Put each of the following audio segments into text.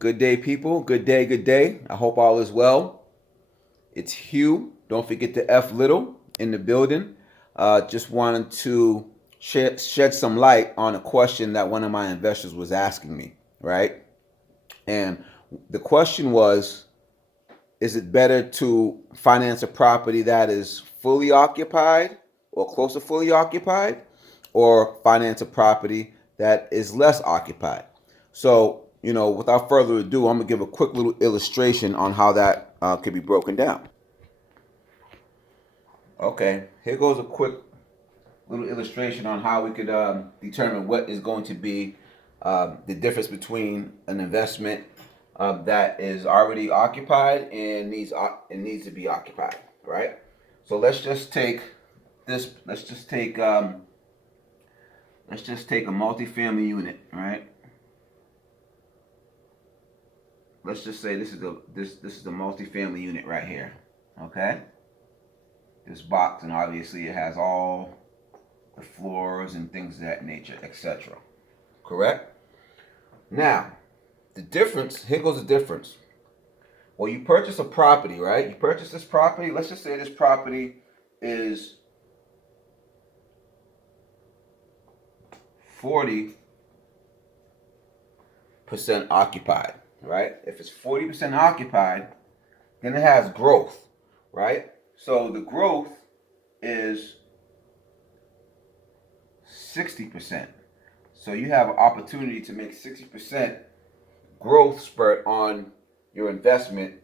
Good day, people. Good day, good day. I hope all is well. It's Hugh. Don't forget the F little in the building. Just wanted to shed some light on a question that one of my investors was asking me, right? And the question was, is it better to finance a property that is fully occupied or close to fully occupied, or finance a property that is less occupied? So, without further ado, I'm gonna give a quick little illustration on how that could be broken down. Okay, here goes a quick little illustration on how we could determine what is going to be the difference between an investment that is already occupied and needs to be occupied, right? So let's just take this. Let's just take a multifamily unit, right? Let's just say this is the multifamily unit right here, okay? This box, and obviously it has all the floors and things of that nature, etc. Correct? Now, the difference, here goes the difference. Well, you purchase a property, right? You purchase this property. Let's just say this property is 40% occupied, right? If it's 40% occupied, then it has growth, right? So the growth is 60%. So you have an opportunity to make 60% growth spurt on your investment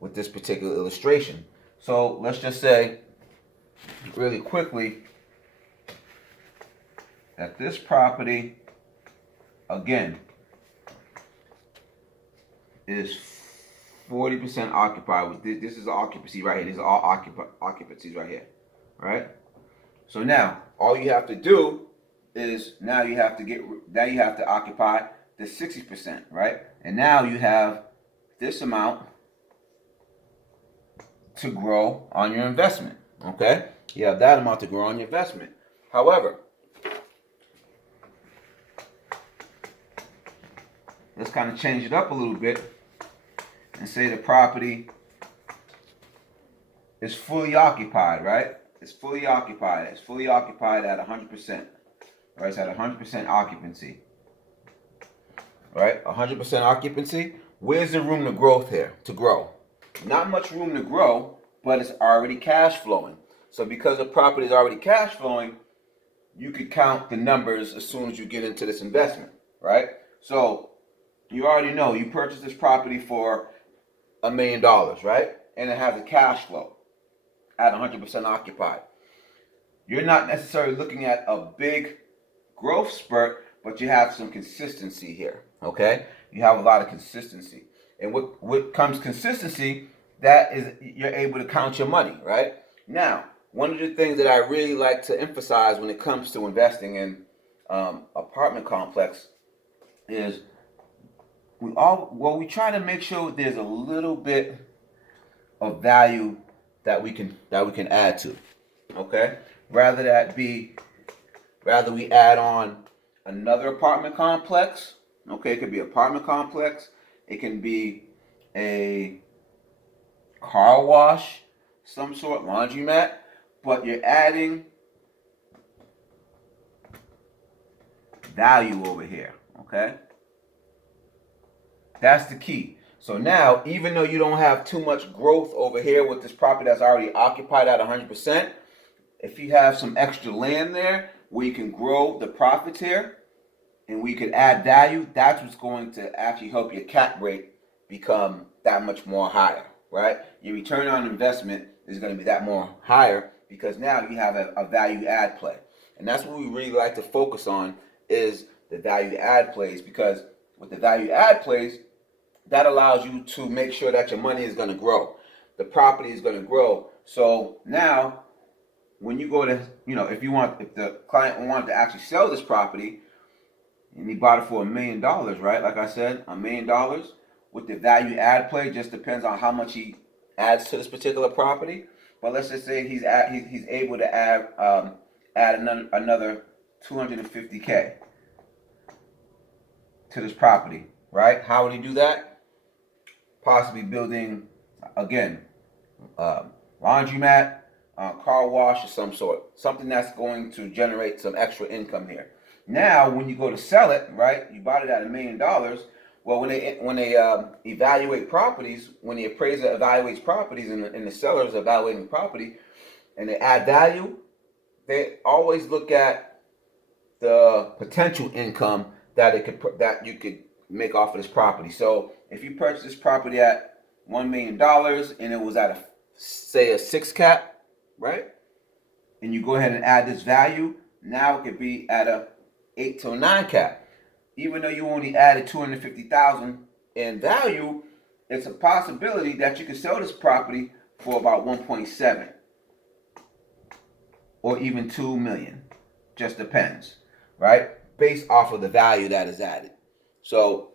with this particular illustration. So let's just say really quickly that this property, again, is 40% occupied. This is occupancy right here. These are all occupancies right here, right? So now all you have to do is now you have to occupy the 60%, right? And now you have this amount to grow on your investment. Okay? You have that amount to grow on your investment. However, let's kind of change it up a little bit and say the property is fully occupied, right? It's fully occupied. It's fully occupied at 100%. Right? It's at 100% occupancy. Right? 100% occupancy. Where's the room to growth here? To grow. Not much room to grow, but it's already cash flowing. So because the property is already cash flowing, you could count the numbers as soon as you get into this investment, right? So you already know you purchased this property for $1 million, right? And it has a cash flow at 100% occupied. You're not necessarily looking at a big growth spurt, but you have some consistency here, okay? You have a lot of consistency. And what comes consistency, that is you're able to count your money, right? Now, one of the things that I really like to emphasize when it comes to investing in apartment complex is we try to make sure there's a little bit of value that we can add to, okay? Rather we add on another apartment complex, okay? It could be apartment complex. It can be a car wash, some sort, laundromat, but you're adding value over here, okay? That's the key. So now, even though you don't have too much growth over here with this property that's already occupied at 100%, if you have some extra land there where you can grow the profits here and we could add value, that's what's going to actually help your cap rate become that much more higher, right? Your return on investment is going to be that more higher because now you have a value add play. And that's what we really like to focus on is the value add plays, because with the value add plays, that allows you to make sure that your money is going to grow. The property is going to grow. So now when you go to, if the client wanted to actually sell this property and he bought it for $1 million, right? Like I said, $1 million with the value add play, just depends on how much he adds to this particular property. But let's just say he's able to add another $250K to this property. right? How would he do that? Possibly building, again, laundromat, car wash of some sort, something that's going to generate some extra income here. Now, when you go to sell it, right, you bought it at $1,000,000. Well, when they evaluate properties, when the appraiser evaluates properties and the seller is evaluating property, and they add value, they always look at the potential income that you could make off of this property. So if you purchase this property at $1,000,000 and it was at a 6 cap, right? And you go ahead and add this value, now it could be at a 8 to a 9 cap. Even though you only added 250,000 in value, it's a possibility that you could sell this property for about 1.7 or even 2 million. Just depends, right? Based off of the value that is added. So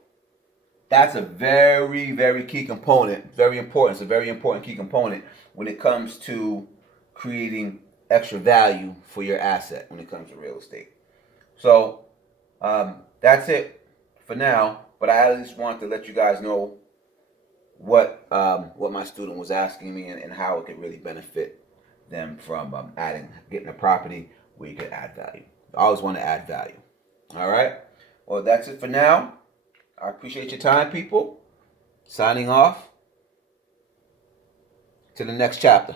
that's a very, very key component. Very important. It's a very important key component when it comes to creating extra value for your asset when it comes to real estate. So that's it for now. But I at least wanted to let you guys know what my student was asking me and how it could really benefit them from getting a property where you could add value. I always want to add value. All right. Well, that's it for now. I appreciate your time, people. Signing off. To the next chapter.